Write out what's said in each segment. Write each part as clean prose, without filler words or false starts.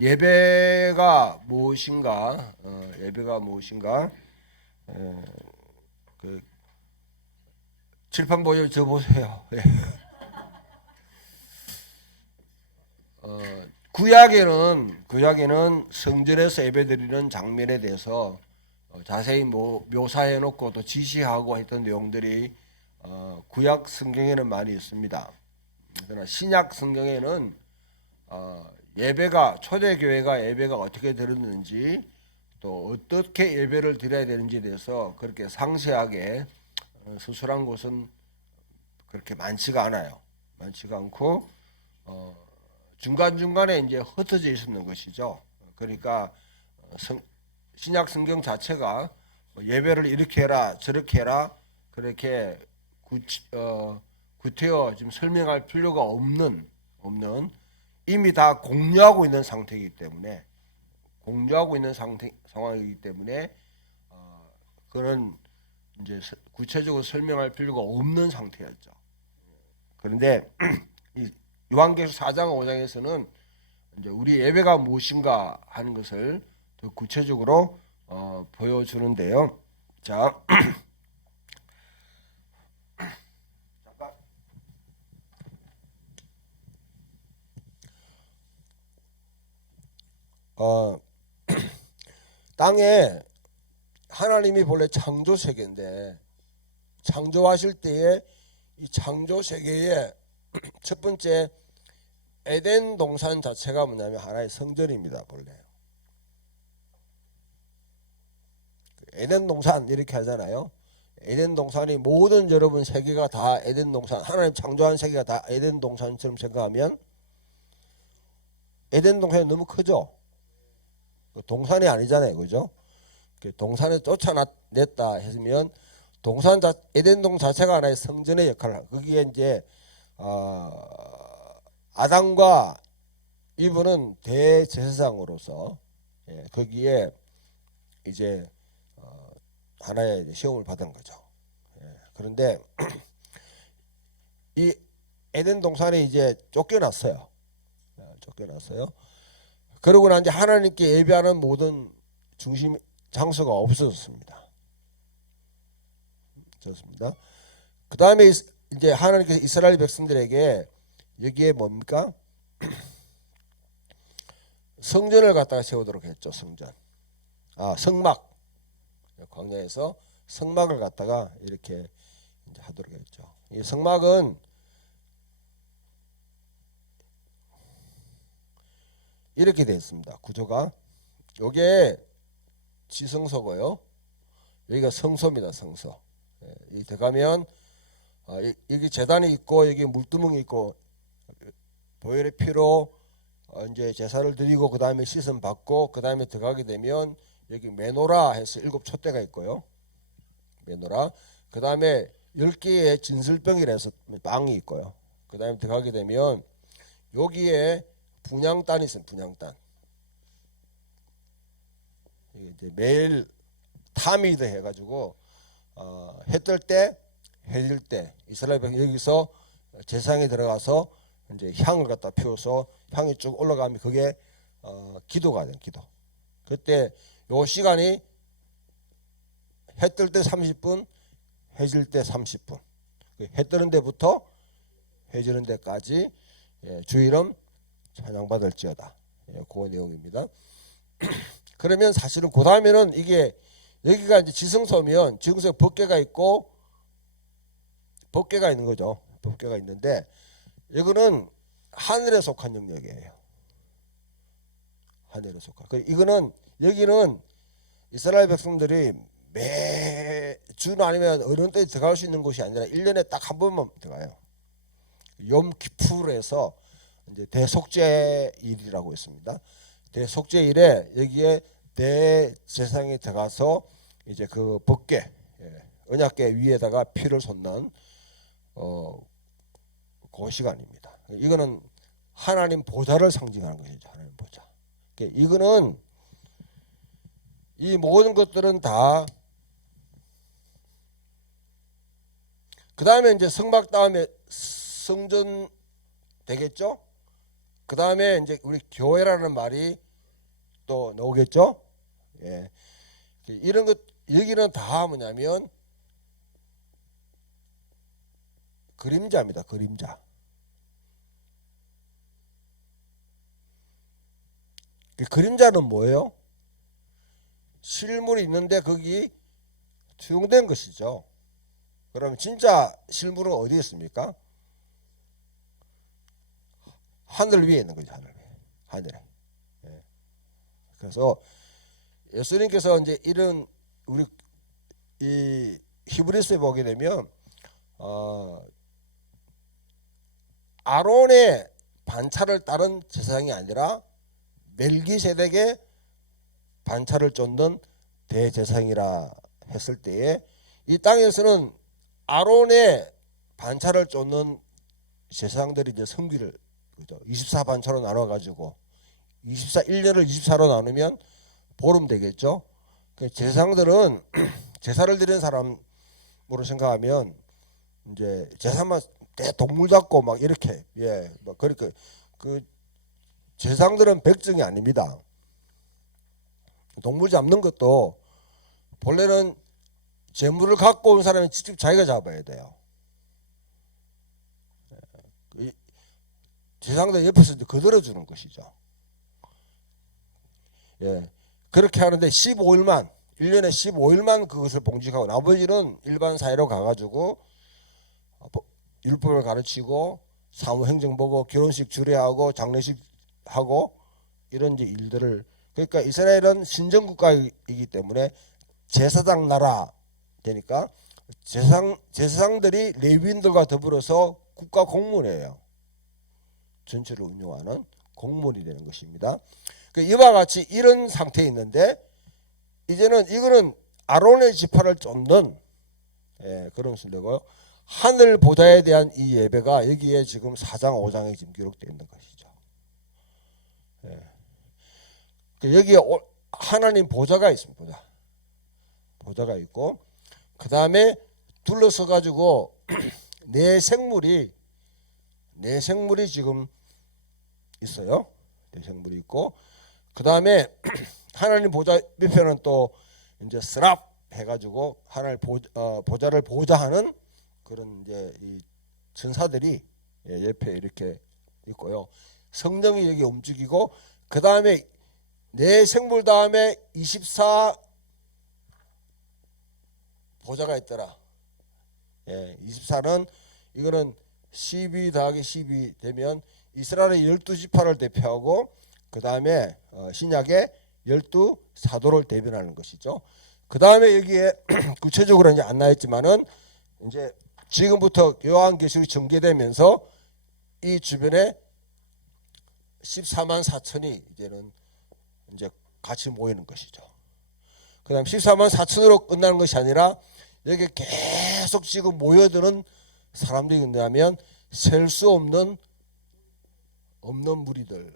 예배가 무엇인가? 예배가 무엇인가? 그 칠판 보여 보세요. 예. 구약에는 성전에서 예배드리는 장면에 대해서 자세히 묘사해 놓고 또 지시하고 했던 내용들이 구약 성경에는 많이 있습니다. 그러나 신약 성경에는 예배가 초대교회가 예배가 어떻게 드렸는지 또 어떻게 예배를 드려야 되는지에 대해서 그렇게 상세하게 서술한 곳은 그렇게 많지가 않아요. 많지가 않고 중간중간에 이제 흩어져 있었는 것이죠. 그러니까 신약 성경 자체가 예배를 이렇게 해라 저렇게 해라 그렇게 구태여 지금 설명할 필요가 없는 이미 다 공유하고 있는 상태이기 때문에 상황이기 때문에 그런 이제 구체적으로 설명할 필요가 없는 상태였죠. 그런데 이 요한계시록 4장 5장에서는 이제 우리 예배가 무엇인가 하는 것을 더 구체적으로 보여주는데요. 자, 땅에 하나님이 본래 창조 세계인데 창조하실 때에 이 창조 세계의 첫 번째 에덴 동산 자체가 뭐냐면 하나의 성전입니다. 본래 에덴 동산 이렇게 하잖아요. 에덴 동산이 모든 여러분 세계가 다 에덴 동산, 하나님 창조한 세계가 다 에덴 동산처럼 생각하면 에덴 동산이 너무 크죠. 동산이 아니잖아요, 그죠? 동산에 쫓아냈다 했으면 에덴 동 자체가 하나의 성전의 역할을 하고 거기에 이제 아담과 이브는 대제사장으로서 거기에 이제 하나의 시험을 받은 거죠. 그런데 이 에덴 동산이 이제 쫓겨났어요. 그러고 난 이제 하나님께 예배하는 모든 중심 장소가 없어졌습니다. 좋습니다. 그 다음에 이제 하나님께서 이스라엘 백성들에게 여기에 뭡니까? 성전을 갖다가 세우도록 했죠. 성막. 광야에서 성막을 갖다가 이렇게 이제 하도록 했죠. 이 성막은 이렇게 되어 있습니다. 구조가 요게 지성소고요. 여기가 성소입니다. 성소. 이 들어가면 여기 제단이 있고 여기 물두멍이 있고 보혈의 피로 이제 제사를 드리고 그 다음에 씻음 받고 그 다음에 들어가게 되면 여기 메노라 해서 7 촛대가 있고요. 메노라. 그 다음에 10개의 진설병이라 해서 빵이 있고요. 그 다음에 들어가게 되면 여기에 분향단이 있어요. 분향단. 이제 매일 타미드 해가지고 해 뜰 때, 해질 때 이스라엘 백성 여기서 제사장에 들어가서 이제 향을 갖다 피워서 향이 쭉 올라가면 그게 기도가 돼요. 기도. 그때 요 시간이 해 뜰 때 30분, 해질 때 30분. 해 뜨는 데부터 해지는 데까지 주 이름 찬양받을지어다. 그 내용입니다. 그러면 사실은 그 다음에는 이게 여기가 이제 지성소면 지성소에 법궤가 있고 법궤가 있는 거죠. 법궤가 있는데 이거는 하늘에 속한 영역이에요. 하늘에 속한. 이거는 여기는 이스라엘 백성들이 매주는 아니면 어느 때 들어갈 수 있는 곳이 아니라 1년에 딱 한 번만 들어가요. 염키푸르에서 이제 대속죄일이라고 있습니다. 대속죄일에 여기에 대제사장이 들어가서 이제 그 법궤 언약궤 위에다가 피를 쏟는 그 시간입니다. 이거는 하나님 보좌를 상징하는 것이죠. 하나님 보좌. 이거는 이 모든 것들은 다 그 다음에 이제 성막 다음에 성전 되겠죠. 그 다음에 이제 우리 교회라는 말이 또 나오겠죠. 예, 이런 것 여기는 다 뭐냐면 그림자입니다. 그림자. 그림자는 뭐예요? 실물이 있는데 거기 투영된 것이죠. 그럼 진짜 실물은 어디에 있습니까? 하늘 위에 있는 거죠. 하늘 위에. 하늘에. 예. 그래서 예수님께서 이제 이런 우리 이 히브리서에 보게 되면 아론의 반차를 따른 제사장이 아니라 멜기세덱의 반차를 쫓는 대제사장이라 했을 때에 이 땅에서는 아론의 반차를 쫓는 제사장들이 이제 성기를 24반차로 나눠 가지고 1년을 24로 나누면 보름 되겠죠. 제사장들은 제사를 드리는 사람으로 생각하면 이제 제사만 동물 잡고 막 이렇게 막 그렇게 그 제사장들은 백정이 아닙니다. 동물 잡는 것도 본래는 재물을 갖고 온 사람이 직접 자기가 잡아야 돼요. 제사장들 옆에서 거들어 주는 것이죠. 예. 그렇게 하는데 15일만 1년에 15일만 그것을 봉직하고 나머지는 일반 사회로 가가지고 율법을 가르치고 사무행정 보고 결혼식 주례하고 장례식 하고 이런 이제 일들을 그러니까 이스라엘은 신정국가이기 때문에 제사장 나라 되니까 제사장들이 레위인들과 더불어서 국가 공무원이에요. 전체를 운영하는 공무원이 되는 것입니다. 이와 같이 이런 상태에 있는데 이제는 이거는 아론의 지파를 쫓는 그런 순서고요. 하늘 보좌에 대한 이 예배가 여기에 지금 4장 5장에 지금 기록되어 있는 것이죠. 여기에 하나님 보좌가 있습니다. 보좌가 있고 그 다음에 둘러서 가지고 내 생물이 지금 있어요. 내 생물이 있고 그 다음에 하나님 보좌 밑에는 또 이제 스랍 해가지고 하나님 보좌를 보좌하는 그런 이제 이 천사들이 옆에 이렇게 있고요. 성령이 여기 움직이고 그 다음에 내 생물 다음에 24 보좌가 있더라. 24는 이거는 12 더하기 12 되면 이스라엘의 12지파를 대표하고 그 다음에 신약의 12사도를 대변하는 것이죠. 그 다음에 여기에 구체적으로 이제 안 나왔지만은 이제 지금부터 요한계시록이 전개되면서 이 주변에 14만 4천이 이제는 이제 같이 모이는 것이죠. 그 다음 14만 4천으로 끝나는 것이 아니라 여기 계속 지금 모여드는 사람들이 있냐면 셀 수 없는 무리들.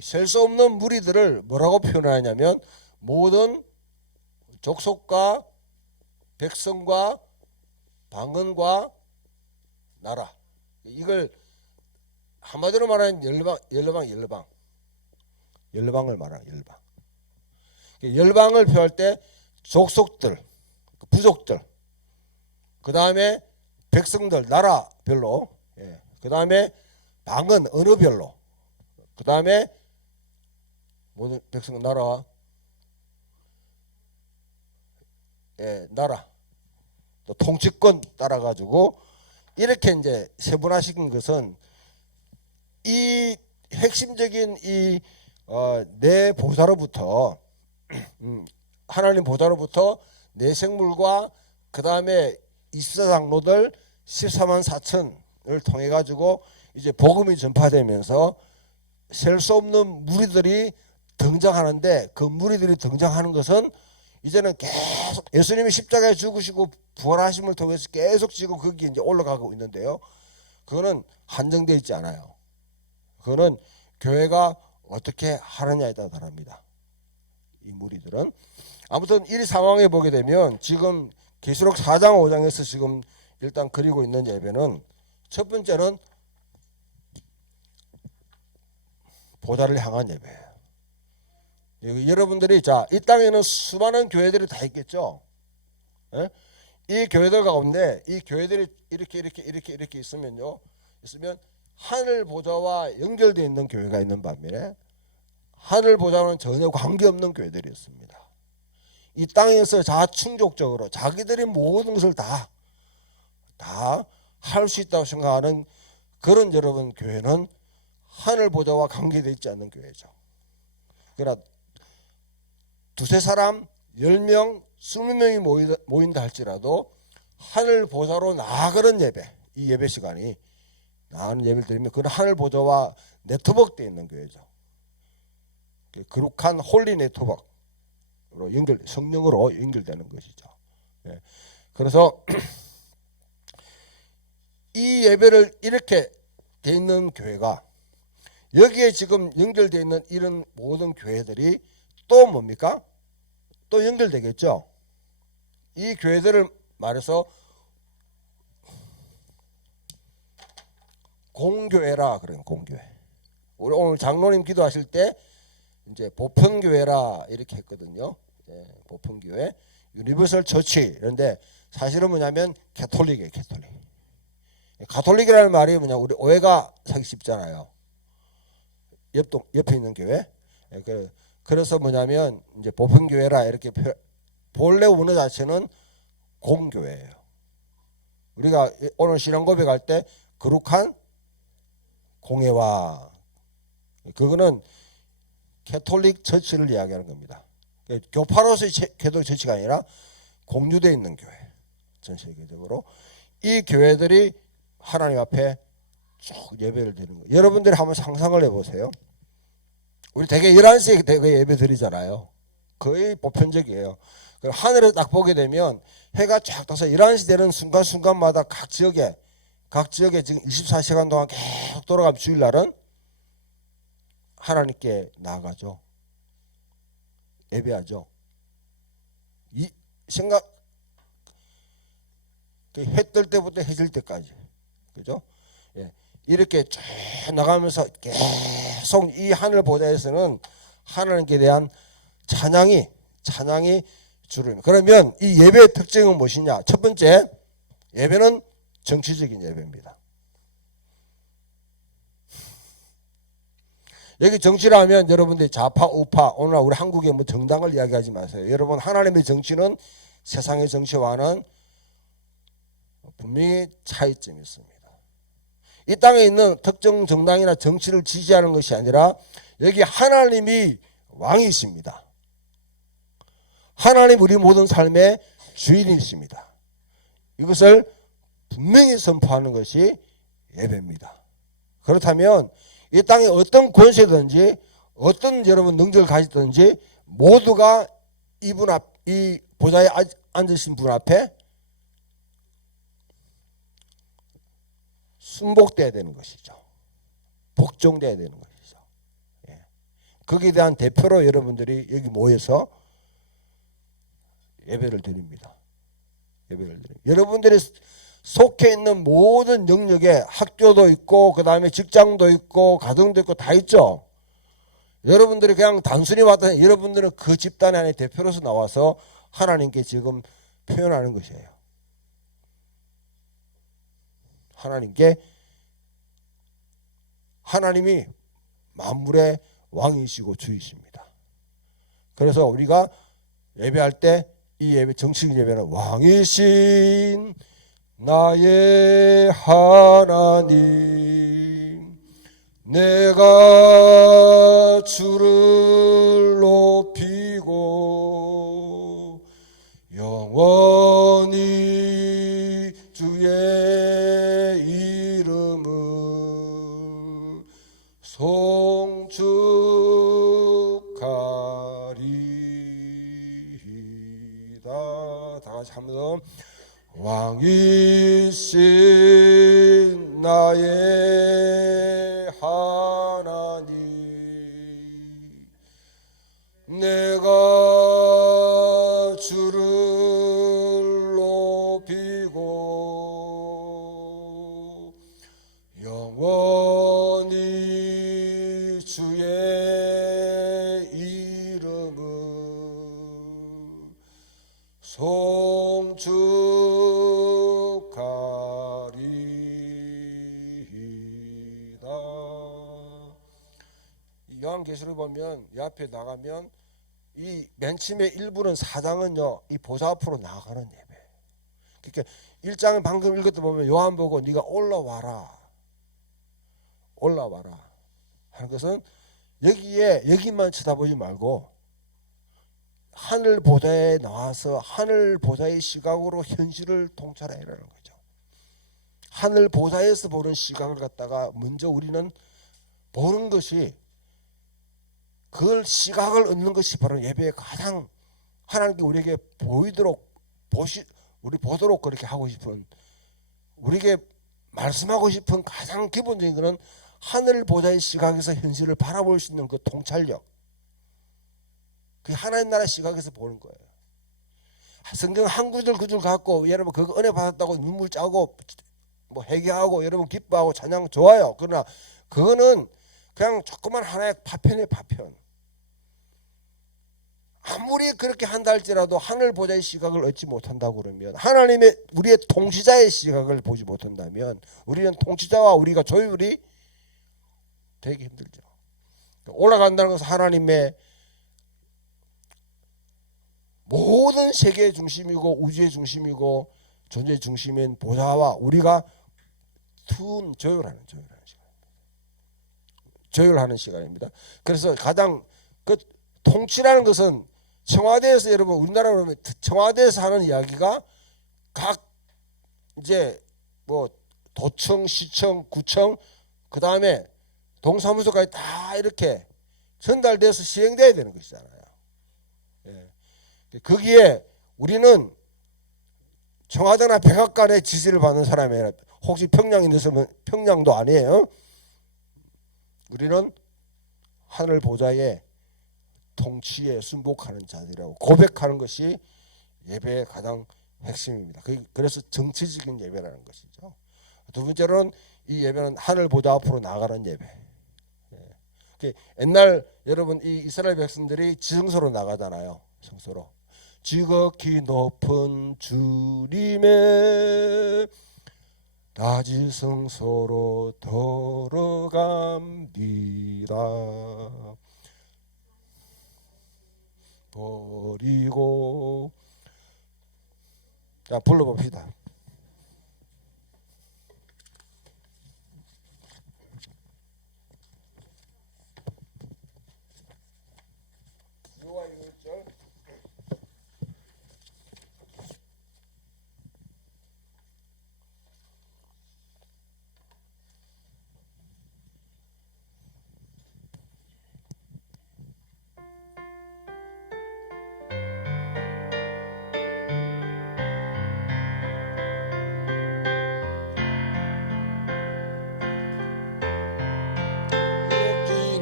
셀 수 없는 무리들을 뭐라고 표현하냐면 모든 족속과 백성과 방언과 나라. 이걸 한마디로 말하면 열방을 말하는 열방. 열방을 표할 때 족속들, 부족들, 그 다음에 백성들, 나라별로, 그 다음에 방언, 언어별로, 그 다음에 모든 백성, 나라와 나라, 또 통치권 따라가지고 이렇게 이제 세분화시킨 것은 이 핵심적인 이 내 보좌로부터 하나님 보좌로부터 내 생물과 그 다음에 24장로들 14만 4천을 통해 가지고 이제 복음이 전파되면서 셀 수 없는 무리들이 등장하는데 그 무리들이 등장하는 것은 이제는 계속 예수님이 십자가에 죽으시고 부활하심을 통해서 계속 지금 거기 이제 올라가고 있는데요. 그거는 한정되어 있지 않아요. 그거는 교회가 어떻게 하느냐에 따라 다릅니다. 이 무리들은 아무튼 이 상황에 보게 되면 지금 계시록 4장 5장에서 지금 일단 그리고 있는 예배는 첫 번째는 보좌를 향한 예배예요. 여러분들이 자, 이 땅에는 수많은 교회들이 다 있겠죠. 예? 이 교회들 가운데 이 교회들이 이렇게 있으면요. 있으면 하늘 보좌와 연결되어 있는 교회가 있는 반면에 하늘 보좌와는 전혀 관계없는 교회들이 있습니다. 이 땅에서 자충족적으로 자기들이 모든 것을 다 할 수 있다고 생각하는 그런 여러분 교회는 하늘 보좌와 관계되어 있지 않는 교회죠. 그러나 두세 사람, 10명, 20명이 모인다 할지라도 하늘 보좌로 나아가는 예배, 이 예배 시간이 나가는 예배를 드리면 그건 하늘 보좌와 네트워크되어 있는 교회죠. 거룩한 홀리 네트워크로 성령으로 연결되는 것이죠. 그래서 이 예배를 이렇게 돼 있는 교회가 여기에 지금 연결되어 있는 이런 모든 교회들이 또 뭡니까? 또 연결되겠죠. 이 교회들을 말해서 공교회라 그래요. 공교회. 우리 오늘 장로님 기도하실 때 이제 보편교회라 이렇게 했거든요. 보편교회, 유니버설 처치. 그런데 사실은 뭐냐면 캐톨릭이에요. 캐톨릭. 가톨릭이라는 말이 뭐냐, 우리 오해가 사기 쉽잖아요. 옆에 있는 교회. 그래서 뭐냐면 이제 보편교회라 이렇게 본래 원어 자체는 공교회예요. 우리가 오늘 신앙 고백할 때 거룩한 공회와 그거는 캐톨릭 처치를 이야기하는 겁니다. 교파로서의 캐톨릭 처치가 아니라 공유되어 있는 교회. 전 세계적으로 이 교회들이 하나님 앞에 쭉 예배를 드리는 거예요. 여러분들이 한번 상상을 해보세요. 우리 대개 11시에 대개 예배 드리잖아요. 거의 보편적이에요. 하늘을 딱 보게 되면 해가 쫙 떠서 11시 되는 순간순간마다 각 지역에 지금 24시간 동안 계속 돌아가면 주일날은 하나님께 나아가죠. 예배하죠. 이 생각 해 뜰 때부터 해질 때까지, 그죠? 이렇게 쭉 나가면서 계속 이 하늘 보좌에서는 하나님께 대한 찬양이 주름. 그러면 이 예배의 특징은 무엇이냐? 첫 번째, 예배는 정치적인 예배입니다. 여기 정치라면 여러분들이 좌파 우파, 오늘 우리 한국의 뭐 정당을 이야기하지 마세요. 여러분, 하나님의 정치는 세상의 정치와는 분명히 차이점이 있습니다. 이 땅에 있는 특정 정당이나 정치를 지지하는 것이 아니라 여기 하나님이 왕이십니다. 하나님 우리 모든 삶의 주인이십니다. 이것을 분명히 선포하는 것이 예배입니다. 그렇다면 이 땅에 어떤 권세든지 어떤 여러분 능력을 가지든지 모두가 이 보좌에 앉으신 분 앞에 순복돼야 되는 것이죠. 복종돼야 되는 것이죠. 거기에 대한 대표로 여러분들이 여기 모여서 예배를 드립니다. 여러분들이 속해 있는 모든 영역에 학교도 있고 그 다음에 직장도 있고 가정도 있고 다 있죠. 여러분들이 그냥 단순히 왔다 여러분들은 그 집단 안에 대표로서 나와서 하나님께 지금 표현하는 것이에요. 하나님이 만물의 왕이시고 주이십니다. 그래서 우리가 예배할 때 이 예배, 정식 예배는 왕이신 나의 하나님 내가 주를 높이고 영원히 주의 이름을 송축하리이다. 다 같이 한번 왕이신 나의 하나님 내가 주를 높이고 영원히 주의 이름 요한계시록 보면 이 앞에 나가면 이 맨 처음에 일부는 사장은요 이 보좌 앞으로 나가는 예배. 그러니까 1장을 방금 읽었다 보면 요한 보고 네가 올라와라 하는 것은 여기만 쳐다보지 말고 하늘 보좌에 나와서 하늘 보좌의 시각으로 현실을 통찰해라는 거죠. 하늘 보좌에서 보는 시각을 갖다가 먼저 우리는 보는 것이, 그걸 시각을 얻는 것이 바로 예배의 가장 하나님께 우리에게 보이도록 우리 보도록 그렇게 하고 싶은, 우리에게 말씀하고 싶은 가장 기본적인 것은 하늘 보좌의 시각에서 현실을 바라볼 수 있는 그 통찰력, 그 하나님 나라 시각에서 보는 거예요. 성경 한 구절 갖고 여러분 그거 은혜 받았다고 눈물 짜고 뭐 회개하고 여러분 기뻐하고 찬양 좋아요. 그러나 그거는 그냥 조그만 하나의 파편이에요, 파편. 아무리 그렇게 한다 할지라도 하늘 보좌의 시각을 얻지 못한다고 그러면, 하나님의 우리의 통치자의 시각을 보지 못한다면 우리는 통치자와 우리가 조율이 되기 힘들죠. 올라간다는 것은 하나님의 모든 세계의 중심이고 우주의 중심이고 존재의 중심인 보좌와 우리가 조율하는 시간입니다. 그래서 가장 그 통치라는 것은 청와대에서, 여러분 우리나라로 보면 청와대에서 하는 이야기가 각 이제 뭐 도청, 시청, 구청, 그 다음에 동사무소까지 다 이렇게 전달돼서 시행돼야 되는 것이잖아요. 예. 거기에 우리는 청와대나 백악관의 지시를 받는 사람이 아니라, 혹시 평양에 있으면 평양도 아니에요. 우리는 하늘 보좌의 통치에 순복하는 자들이라고 고백하는 것이 예배의 가장 핵심입니다. 그래서 정치적인 예배라는 것이죠. 두 번째로는 이 예배는 하늘 보좌 앞으로 나가는 예배. 옛날 여러분 이 이스라엘 백성들이 지성소로 나가잖아요. 성소로. 지극히 높은 주님의 낮은 성소로 들어갑니다. 버리고, 자 불러봅시다.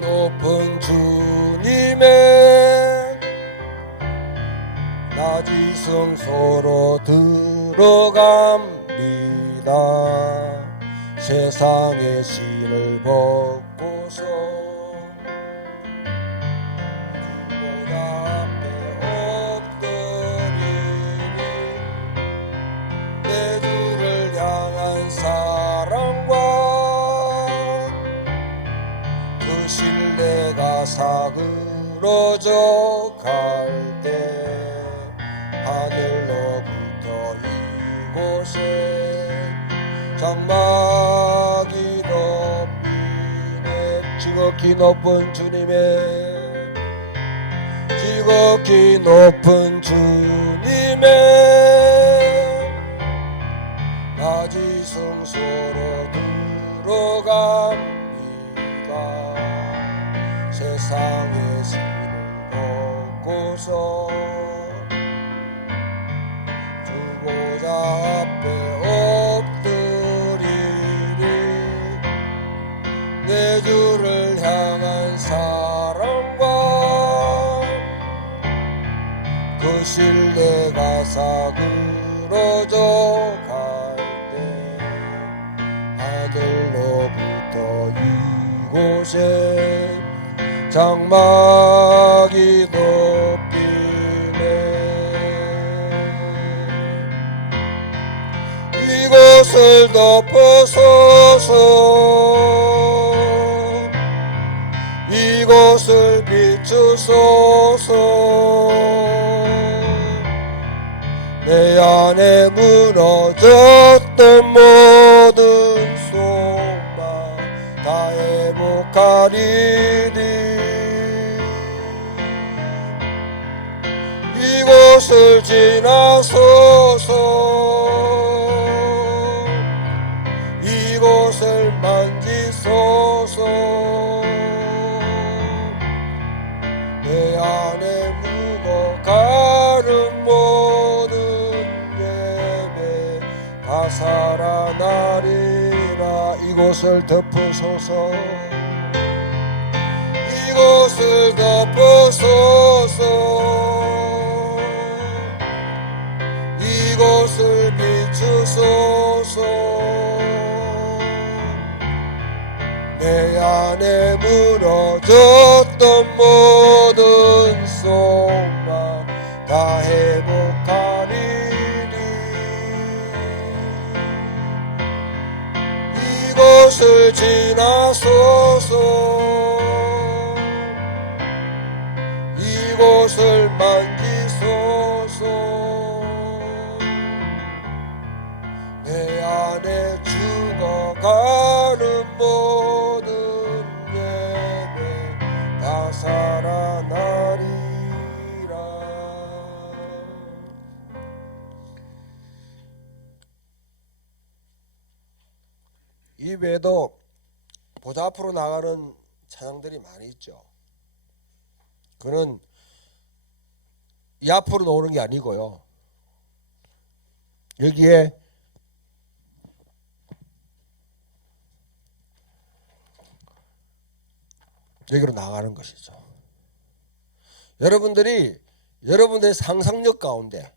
높은 주님의 낮은 성소로 들어갑니다. 세상의 신을 벗고서 보좌 앞에 엎드리니 내 주를 향한 사랑과 그 신뢰가 사그러져 갈 때 하늘로부터 이곳에 장막이 덮이네. 지극히 높은 주님의, 지극히 높은 주님의 낮은 성소로 들어갑니다. 세상의 신을 벗고서 주 보좌 앞에 엎드리리. 내 주를 향한 사랑과 그 신뢰가 사그러져 갈 때 하늘로부터 이곳에 장막이 덮이네. 이곳을 덮어서서 이곳을 비추소서. 내 안에 무너졌던 모든 소망 다 회복하리니 이곳을 지나소서. 이곳을 만지소서. 내 안에 묵어가는 모든 예배 다 살아나리라. 이곳을 덮으소서. 이곳을 덮으소서. 이곳을 비추소서. 내 안에 무너졌던 모든 소망 다 회복하리니 이곳을 지나소서. 이곳을 만지소서. 내 안에 죽어가는 모든 예배 다 살아나리라. 이 외에도 보좌 앞으로 나가는 찬양들이 많이 있죠. 그는 이 앞으로 나오는 게 아니고요. 여기에 여기로 나가는 것이죠. 여러분들이 여러분들의 상상력 가운데,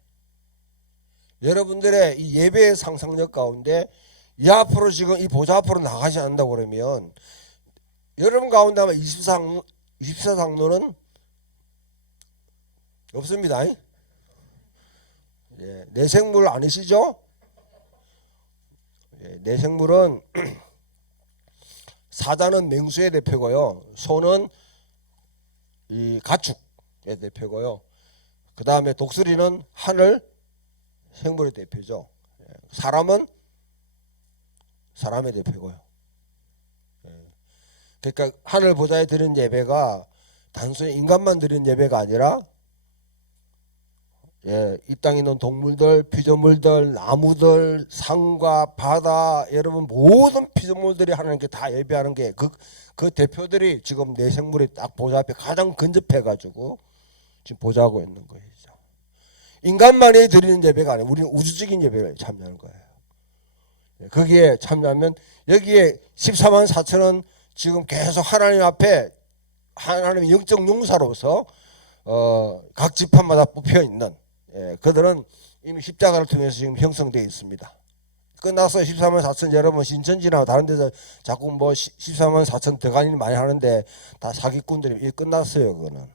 여러분들의 이 예배의 상상력 가운데 이 앞으로 지금 이 보좌 앞으로 나가지 않는다고 그러면 여러분 가운데 아마 24장로는 없습니다. 예, 내생물 아니시죠? 예, 내생물은 사자는 맹수의 대표고요. 소는 이 가축의 대표고요. 그 다음에 독수리는 하늘 생물의 대표죠. 사람은 사람의 대표고요. 그러니까 하늘 보좌에 드리는 예배가 단순히 인간만 드리는 예배가 아니라 이 땅에 있는 동물들, 피조물들, 나무들, 산과 바다, 여러분 모든 피조물들이 하나님께 다 예배하는 게 그 대표들이 지금 내 생물이 딱 보좌 앞에 가장 근접해가지고 지금 보좌하고 있는 거죠. 인간만이 드리는 예배가 아니라 우리는 우주적인 예배에 참여하는 거예요. 거기에 참여하면 여기에 14만 4천은 지금 계속 하나님 앞에 하나님의 영적 용사로서 각 지파마다 뽑혀 있는 그들은 이미 십자가를 통해서 지금 형성되어 있습니다. 끝나서 14만 4천 여러분 신천지나 다른 데서 자꾸 뭐 14만 4천 대관이 많이 하는데 다 사기꾼들이 끝났어요. 그거는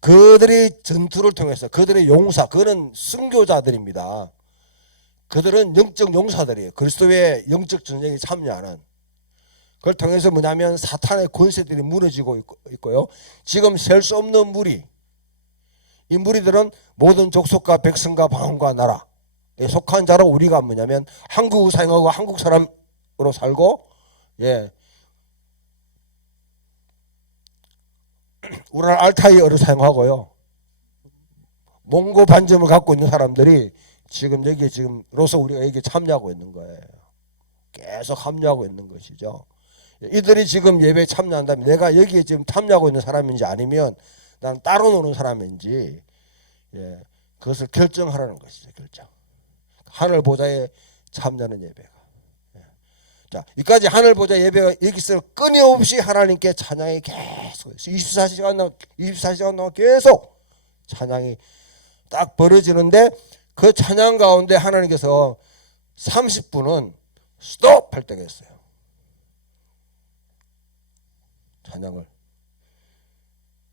그들이 전투를 통해서 그들의 용사, 그는 순교자들입니다. 그들은 영적 용사들이에요. 그리스도의 영적 전쟁에 참여하는. 그걸 통해서 뭐냐면 사탄의 권세들이 무너지고 있고요. 지금 셀 수 없는 무리, 이 무리들은 모든 족속과 백성과 방언과 나라에 속한 자로 우리가 뭐냐면 한국을 사용하고 한국 사람으로 살고 우리나라 알타이어를 사용하고요. 몽고 반점을 갖고 있는 사람들이 지금 여기에 지금로서 우리가 여기에 참여하고 있는 거예요. 계속 합류하고 있는 것이죠. 이들이 지금 예배에 참여한다면 내가 여기에 지금 참여하고 있는 사람인지 아니면 난 따로 노는 사람인지 그것을 결정하라는 것이죠. 결정. 하늘 보좌에 참여하는 예배가. 자, 이까지 하늘 보좌 예배가 여기서 끊임없이 하나님께 찬양이 계속 24시간 동안 계속 찬양이 딱 벌어지는데 그 찬양 가운데 하나님께서 30분은 스톱 할 때가 있어요. 찬양을.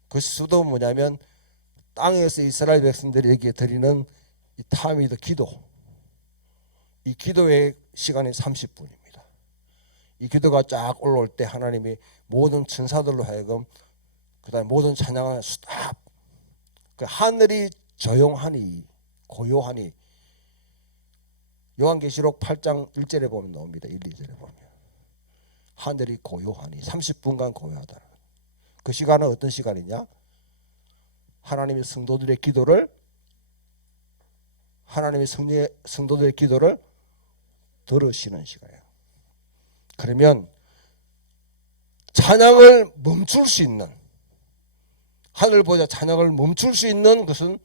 그 수도 뭐냐면 땅에서 이스라엘 백성들이 여기에 드리는 이 타미드 기도, 이 기도의 시간이 30분입니다. 이 기도가 쫙 올라올 때 하나님이 모든 천사들로 하여금 그다음에 모든 찬양을 스탑. 그 하늘이 조용하니 고요하니 요한계시록 8장 1절에 보면 나옵니다. 1, 2절에 보면 하늘이 고요하니 30분간 고요하다. 그 시간은 어떤 시간이냐? 하나님의 성도들의 기도를 들으시는 시간이에요. 그러면 찬양을 멈출 수 있는 하늘 보자 찬양을 멈출 수 있는 것은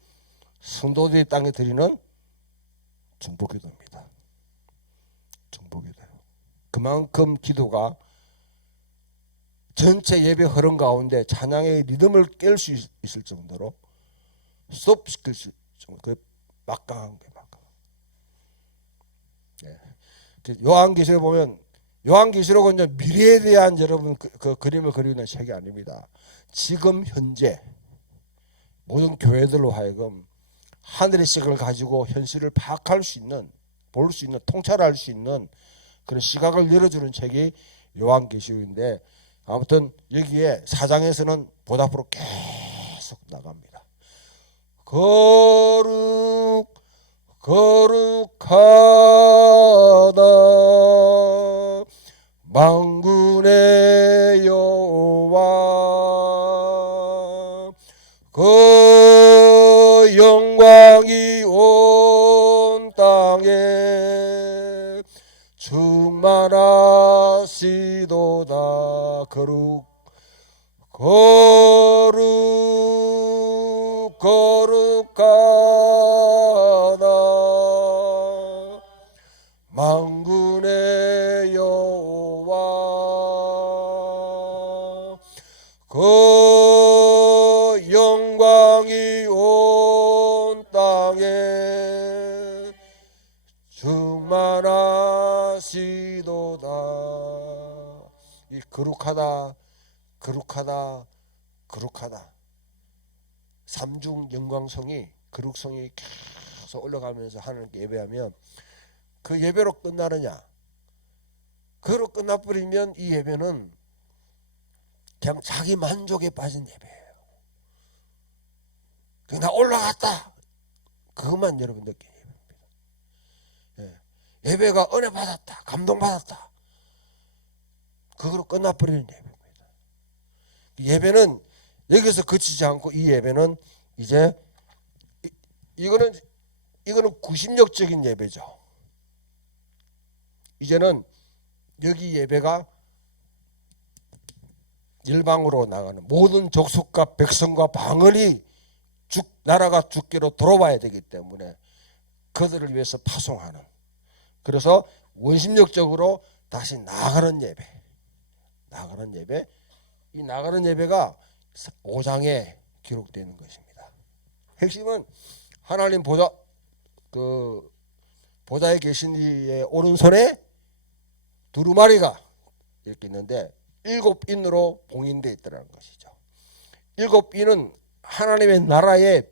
성도들이 땅에 드리는 중보기도입니다. 중보기도예요. 그만큼 기도가 전체 예배 흐름 가운데 찬양의 리듬을 깰 수 있을 정도로 스톱시킬 수 정도 그 막강한 게 막강. 예. 요한계시록 보면 요한계시록은 이제 미래에 대한 여러분 그 그림을 그리는 책이 아닙니다. 지금 현재 모든 교회들로 하여금 하늘의 시각을 가지고 현실을 파악할 수 있는, 볼 수 있는, 통찰할 수 있는 그런 시각을 열어주는 책이 요한계시록인데 아무튼 여기에 4장에서는 보답으로 계속 나갑니다. 거룩하다 만군의 여호와 그 영광이 온 땅에 충만하시도다. 거룩하다 만군의 여호와 그 영광이 온 땅에 충만하시도다. 이 거룩하다 삼중 영광성이 거룩성이 계속 올라가면서 하나님께 예배하면 그 예배로 끝나느냐? 그로 끝나버리면 이 예배는 그냥 자기 만족에 빠진 예배예요. 나 올라갔다. 그것만 여러분 느끼는 예배입니다. 예배가 은혜 받았다, 감동 받았다. 그거로 끝나버리는 예배입니다. 예배는 여기서 그치지 않고 이 예배는 이제 이거는 구심력적인 예배죠. 이제는 여기 예배가 일방으로 나가는 모든 족속과 백성과 방언이 나라가 주께로 돌아와야 되기 때문에 그들을 위해서 파송하는, 그래서 원심력적으로 다시 나아가는 예배. 이 나가는 예배가 5장에 기록되는 것입니다. 핵심은 하나님 보좌에 계신 이의 오른손에 두루마리가 이렇게 있는데 7인으로 봉인되어 있다는 것이죠. 7인은 하나님의 나라의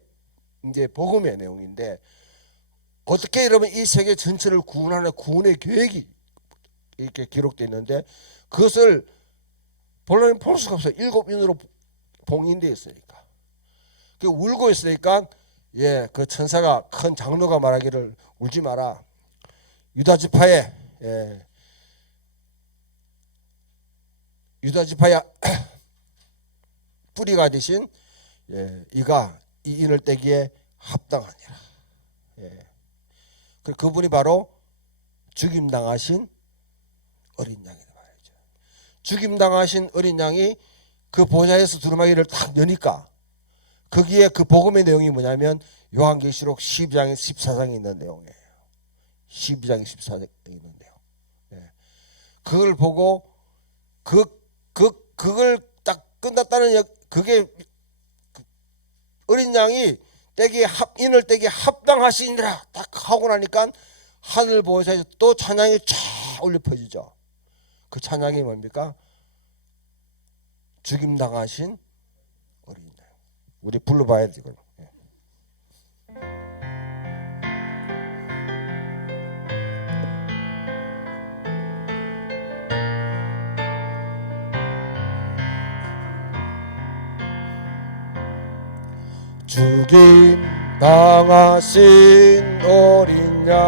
이제 복음의 내용인데 어떻게 이러면 이 세계 전체를 구원하는 구원의 계획이 이렇게 기록되어 있는데 그것을 본론에 볼 수가 없어요. 7인으로 봉인되어 있으니까. 그 울고 있으니까 그 천사가 큰 장로가 말하기를 울지 마라. 유다 지파의 뿌리가 되신 이가 이 인을 떼기에 합당하니라. 그분이 바로 죽임당하신 어린 양이다 말이죠. 죽임당하신 어린 양이 그 보좌에서 두루마기를 딱 여니까 거기에 그 복음의 내용이 뭐냐면 요한계시록 12장에 14장에 있는 내용이에요. 12장에 14장에 있는 내용. 그걸 보고 그걸 딱 끝났다는 그게 어린 양이 인을 떼기에 합당하시니라 딱 하고 나니까 하늘 보좌에서 또 찬양이 쫙 울려 퍼지죠. 그 찬양이 뭡니까? 죽임당하신 어린 양. 우리 불러봐야 되거든요. 죽임 당하신 어린 양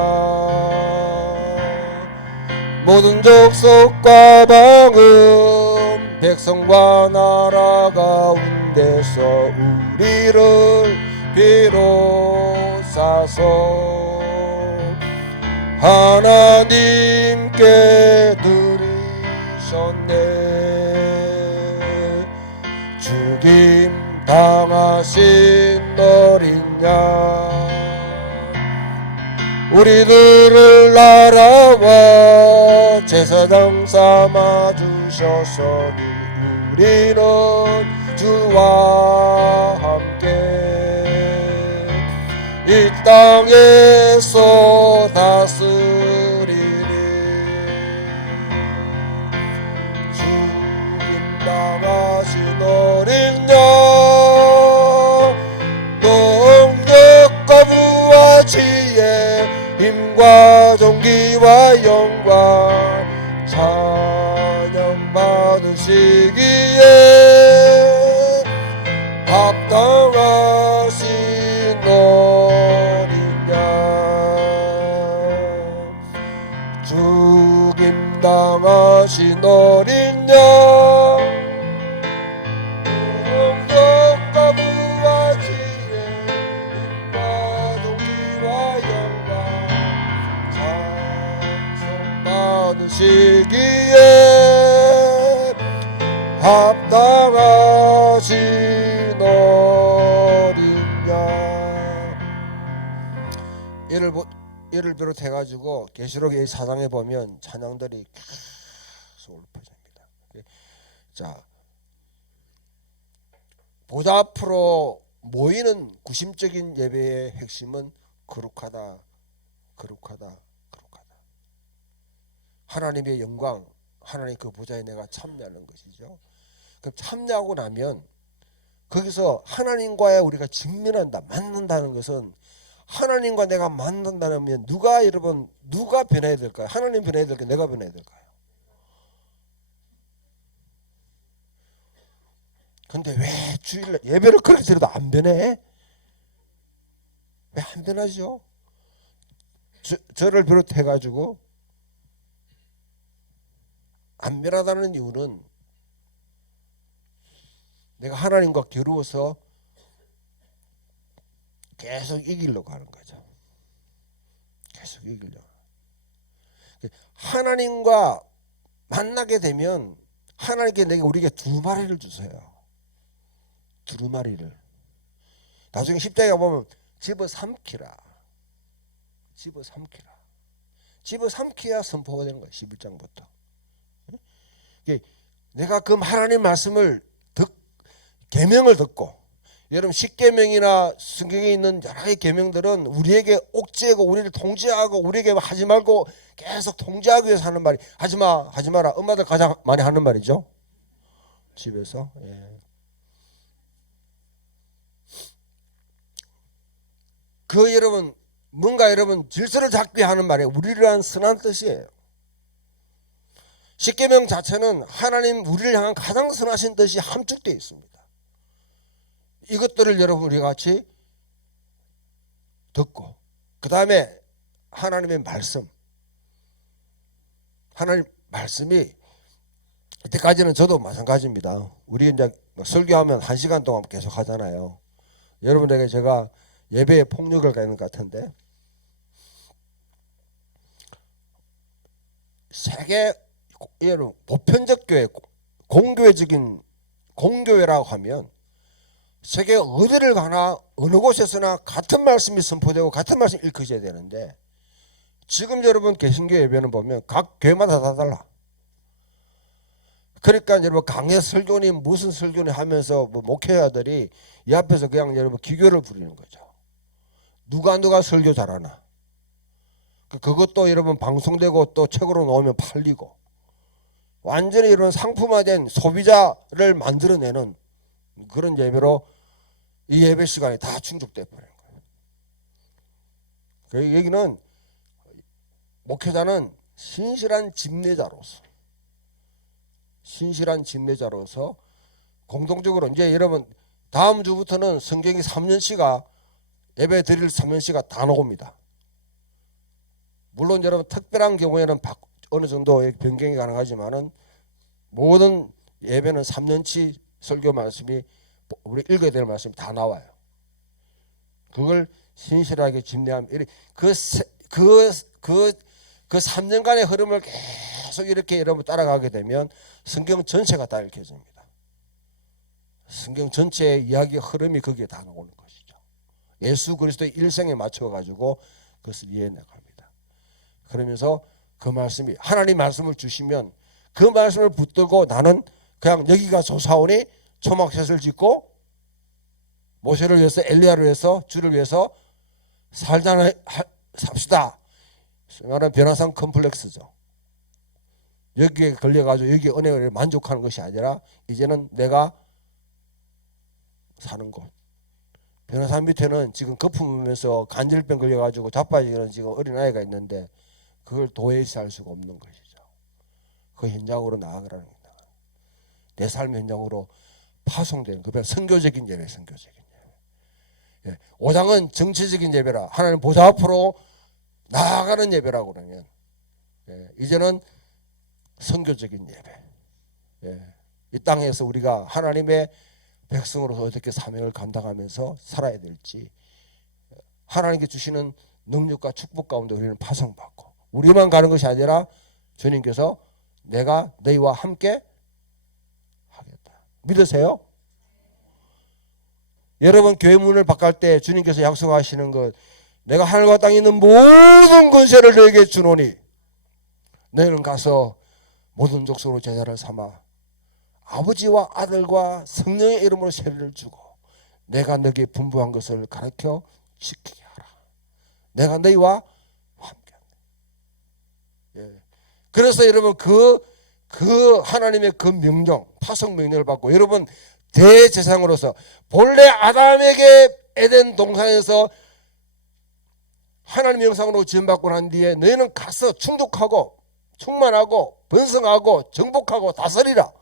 모든 족속과 방음 백성과 나라 가운데서 우리를 비로소서 하나님께 드리셨네. 죽임 당하신 어린 양 우리들을 나라와 제사장 삼아 주셨으니 우리는 주와 함께 이 땅에서 다스리니 죽임 당하신 어린 양 능력과 부와 지혜 힘과 존귀와 영광 찬양 받으시기에 합당하신 어린 양 죽임 당하신 어린 양 능력과 부와 지혜 힘과 존귀와 영광 찬송 받으시기에 합당하신 어린 양 이를 비롯해 가지고 계시록 4장에 보면 찬양들이 계속 읊어집니다. 자, 보좌 앞으로 모이는 구심적인 예배의 핵심은 거룩하다, 거룩하다, 거룩하다. 하나님의 영광, 하나님 그 보좌에 내가 참여하는 것이죠. 그럼 참여하고 나면 거기서 하나님과의 우리가 직면한다, 만난다는 것은 하나님과 내가 만난다면 여러분 누가 변해야 될까요? 하나님 변해야 될까요? 내가 변해야 될까요? 근데 왜 주일날 예배를 그렇게 드려도 안 변해? 왜 안 변하죠? 저를 비롯해 가지고 안 변하다는 이유는 내가 하나님과 겨루어서 계속 이기려고 하는 거죠. 계속 이기려고. 하나님과 만나게 되면 하나님께 우리에게 두루마리를 주세요. 두루마리를. 나중에 십자가에 보면 집어삼키라. 집어삼키라. 집어삼키야 선포가 되는 거예요. 11장부터. 내가 그 하나님 말씀을 계명을 듣고 여러분 십계명이나 성경에 있는 여러 가지 계명들은 우리에게 옥죄고 우리를 통제하고 우리에게 하지 말고 계속 통제하기 위해서 하는 말이 하지마 하지마라. 엄마들 가장 많이 하는 말이죠. 집에서. 예. 여러분 뭔가 여러분 질서를 잡기 하는 말이 우리를 위한 선한 뜻이에요. 십계명 자체는 하나님 우리를 향한 가장 선하신 뜻이 함축되어 있습니다. 이것들을 여러분 우리 같이 듣고 그 다음에 하나님의 말씀, 하나님 말씀이 이때까지는 저도 마찬가지입니다. 우리 이제 설교하면 1시간 동안 계속 하잖아요. 여러분에게 제가 예배에 폭력을 가는 것 같은데 세계 보편적 교회, 공교회적인 공교회라고 하면 세계 어디를 가나 어느 곳에서나 같은 말씀이 선포되고 같은 말씀이 읽혀져야 되는데 지금 여러분 개신교 예배는 보면 각 교회마다 다 달라. 그러니까 여러분 강해 설교님 무슨 설교님 하면서 목회자들이 이 앞에서 그냥 여러분 기교를 부리는 거죠. 누가 설교 잘하나. 그것도 여러분 방송되고 또 책으로 나오면 팔리고 완전히 이런 상품화된 소비자를 만들어내는 그런 예배로 이 예배 시간이 다 충족돼 버리는 거예요. 그 얘기는 목회자는 신실한 집례자로서 공동적으로 이제 여러분 다음 주부터는 성경이 3년치가 예배 드릴 3년치가 다 나옵니다. 물론 여러분 특별한 경우에는 어느 정도 변경이 가능하지만은 모든 예배는 3년치 설교 말씀이 우리 읽어야 될 말씀이 다 나와요. 그걸 신실하게 집례하면 그 3년간의 흐름을 계속 이렇게 여러분 따라가게 되면 성경 전체가 다 읽혀집니다. 성경 전체의 이야기의 흐름이 거기에 다 나오는 것이죠. 예수 그리스도의 일생에 맞춰 가지고 그것을 이해해 나갑니다. 그러면서 그 말씀이 하나님 말씀을 주시면 그 말씀을 붙들고 나는 그냥 여기가 조사오니 초막셋을 짓고 모세를 위해서 엘리야를 위해서 주를 위해서 삽시다. 말하는 변화상 컴플렉스죠. 여기에 걸려가지고 여기 은혜를 만족하는 것이 아니라 이제는 내가 사는 곳. 변호사 밑에는 지금 거품하면서 간질병 걸려가지고 자빠지는 지금 어린아이가 있는데 그걸 도외시 할 수가 없는 것이죠. 그 현장으로 나아가라는 겁니다. 내 삶의 현장으로 파송되는 그 선교적인 예배, 선교적인 예배. 5장은 정치적인 예배라. 하나님 보좌 앞으로 나아가는 예배라고 그러면 이제는 선교적인 예배. 이 땅에서 우리가 하나님의 백성으로서 어떻게 사명을 감당하면서 살아야 될지 하나님께 주시는 능력과 축복 가운데 우리는 파송받고 우리만 가는 것이 아니라 주님께서 내가 너희와 함께 하겠다. 믿으세요? 여러분 교회 문을 바꿀 때 주님께서 약속하시는 것 내가 하늘과 땅에 있는 모든 권세를 너에게 주노니 너희는 가서 모든 족속으로 제자를 삼아 아버지와 아들과 성령의 이름으로 세례를 주고 내가 너에게 분부한 것을 가르쳐 지키게 하라. 내가 너희와 함께 한다. 그래서 여러분 그 하나님의 그 명령 파송 명령을 받고 여러분 대제사장으로서 본래 아담에게 에덴 동산에서 하나님의 형상으로 지음받고 난 뒤에 너희는 가서 충족하고 충만하고 번성하고 정복하고 다스리라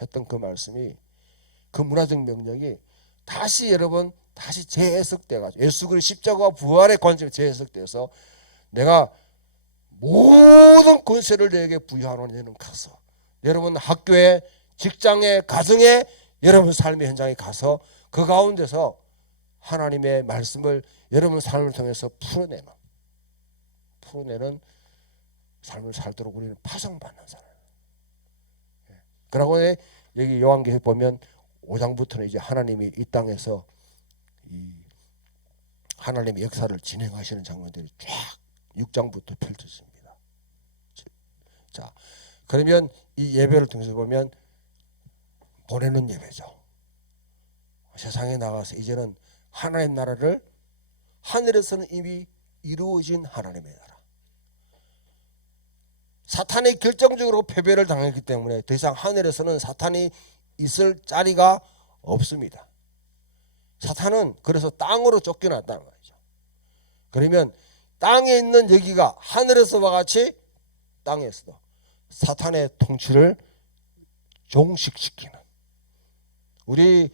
했던 그 말씀이 그 문화적 명령이 다시 여러분 다시 재해석돼가지고 예수 그리스도 십자가와 부활의 관점이 재해석돼서 내가 모든 권세를 너에게 부여하노니 너는 가서 여러분 학교에 직장에 가정에 여러분 삶의 현장에 가서 그 가운데서 하나님의 말씀을 여러분 삶을 통해서 풀어내는 삶을 살도록 우리는 파송받는 사람. 그러고 여기 요한계시록 보면 5장부터는 이제 하나님이 이 땅에서 이 하나님의 역사를 진행하시는 장면들이 쫙 6장부터 펼쳐집니다. 자, 그러면 이 예배를 통해서 보면 보내는 예배죠. 세상에 나가서 이제는 하나님 나라를 하늘에서는 이미 이루어진 하나님의 나라. 사탄이 결정적으로 패배를 당했기 때문에 더 이상 하늘에서는 사탄이 있을 자리가 없습니다. 사탄은 그래서 땅으로 쫓겨났다는 거죠. 그러면 땅에 있는 여기가 하늘에서와 같이 땅에서도 사탄의 통치를 종식시키는 우리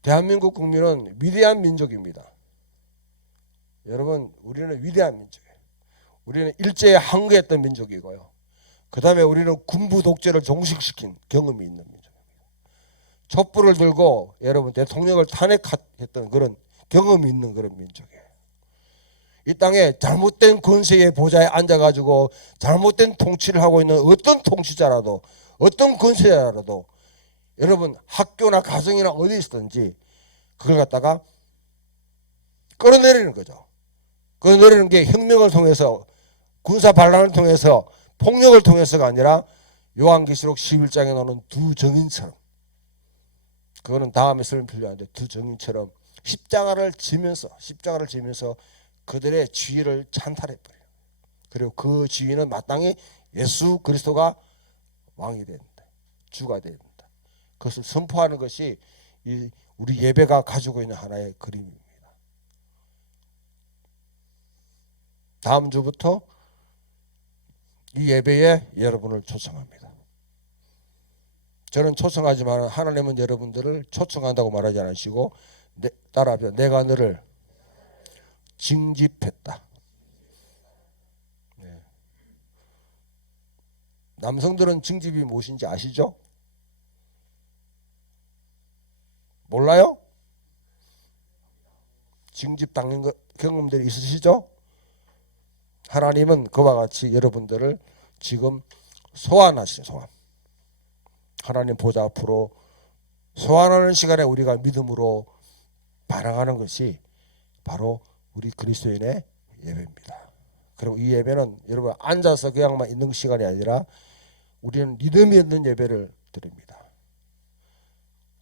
대한민국 국민은 위대한 민족입니다. 여러분 우리는 위대한 민족이에요. 우리는 일제에 항거했던 민족이고요. 그 다음에 우리는 군부 독재를 종식시킨 경험이 있는 민족입니다. 촛불을 들고 여러분 대통령을 탄핵했던 그런 경험이 있는 그런 민족이에요. 이 땅에 잘못된 권세의 보좌에 앉아가지고 잘못된 통치를 하고 있는 어떤 통치자라도 어떤 권세자라도 여러분 학교나 가정이나 어디 있든지 그걸 갖다가 끌어내리는 거죠. 끌어내리는 게 혁명을 통해서 군사 반란을 통해서 폭력을 통해서가 아니라 요한계시록 11장에 나오는 두 정인처럼 그거는 다음에 설명 필요한데 두 정인처럼 십자가를 지면서 그들의 지위를 찬탈해버려요. 그리고 그 지위는 마땅히 예수 그리스도가 왕이 된다. 주가 된다. 그것을 선포하는 것이 우리 예배가 가지고 있는 하나의 그림입니다. 다음 주부터 이 예배에 여러분을 초청합니다. 저는 초청하지만 하나님은 여러분들을 초청한다고 말하지 않으시고 따라합시다. 내가 너를 징집했다. 네. 남성들은 징집이 무엇인지 아시죠? 몰라요? 징집당한 경험들이 있으시죠? 하나님은 그와 같이 여러분들을 지금 소환하시죠. 소환. 하나님 보좌 앞으로 소환하는 시간에 우리가 믿음으로 반응하는 것이 바로 우리 그리스도인의 예배입니다. 그리고 이 예배는 여러분 앉아서 그냥만 있는 시간이 아니라 우리는 리듬이 있는 예배를 드립니다.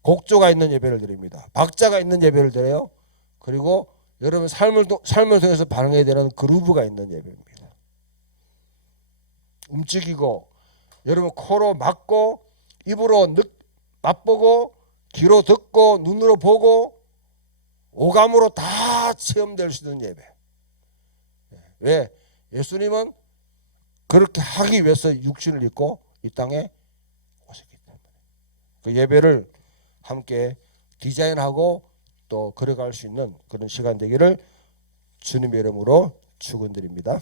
곡조가 있는 예배를 드립니다. 박자가 있는 예배를 드려요. 그리고 여러분 삶을 통해서 반응해야 되는 그루브가 있는 예배입니다. 움직이고 여러분 코로 막고 입으로 맛보고 귀로 듣고 눈으로 보고 오감으로 다 체험될 수 있는 예배. 왜? 예수님은 그렇게 하기 위해서 육신을 입고 이 땅에 오셨기 때문에 그 예배를 함께 디자인하고 또 걸어갈 수 있는 그런 시간 되기를 주님의 이름으로 축원드립니다.